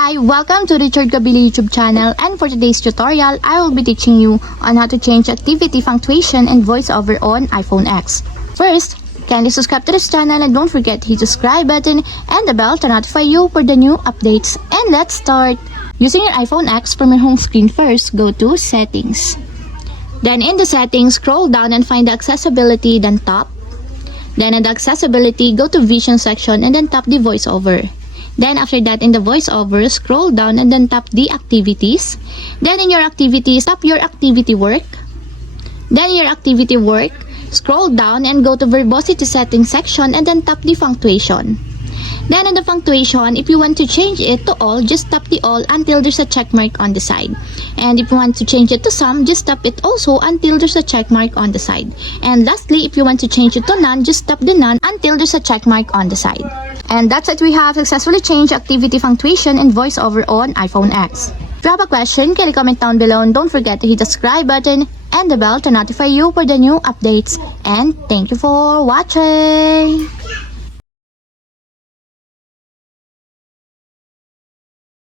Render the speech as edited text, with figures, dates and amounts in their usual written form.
Hi, welcome to Richard Gabili YouTube channel, and for today's tutorial, I will be teaching you on how to change activity punctuation and voiceover on iPhone X. First, kindly subscribe to this channel and don't forget to hit the subscribe button and the bell to notify you for the new updates. And let's start! Using your iPhone X from your home screen, first go to Settings. Then in the settings, scroll down and find the accessibility, then tap. Then in the accessibility, go to Vision section and then tap the voiceover. Then after that, in the voiceover, scroll down and then tap the activities. Then in your activities, tap your activity work. Then in your activity work, scroll down and go to verbosity settings section and then tap the punctuation. Then in the punctuation, if you want to change it to all, just tap the all until there's a check mark on the side. And if you want to change it to some, just tap it also until there's a check mark on the side. And lastly, if you want to change it to none, just tap the none until there's a check mark on the side. And that's it, we have successfully changed activity punctuation and voiceover on iPhone X. If you have a question, kindly comment down below and don't forget to hit the subscribe button and the bell to notify you for the new updates. And thank you for watching!